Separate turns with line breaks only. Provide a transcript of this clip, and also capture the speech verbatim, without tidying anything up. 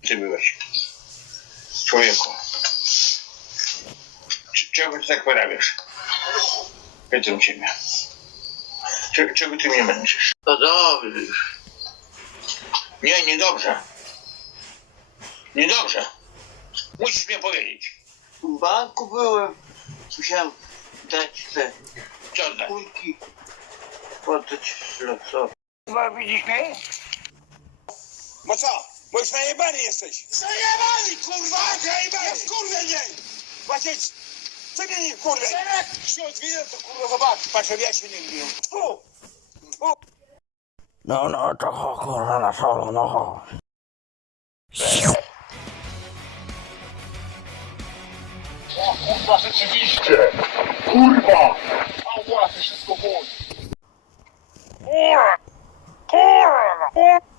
Ty byłeś. Człowieku. Cz- czego ty tak porabiasz? Pytam ciebie. Cze- czego ty mnie męczysz?
To dobrze już.
Nie, niedobrze. Niedobrze. Musisz mnie powiedzieć.
W banku byłem. Musiałem dać te
Co znaczy?
kulki. Poddać losowi.
Chyba widzisz mnie?
Bo co? Bo już najebany jesteś. Zajebany, kurwa! Zajebany! Ja wkurwę nie! Właśnie, co mnie nie wkurwę? Jak się odwiedzę, to kurwa zobacz. Patrz, żeby ja się nie biję. Tfu! Tfu!
No, no, to ho, kurwa, na solo, no ho.
O kurwa, rzeczywiście! Kurwa! Ała, to wszystko boli! Kurwa! Kurwa!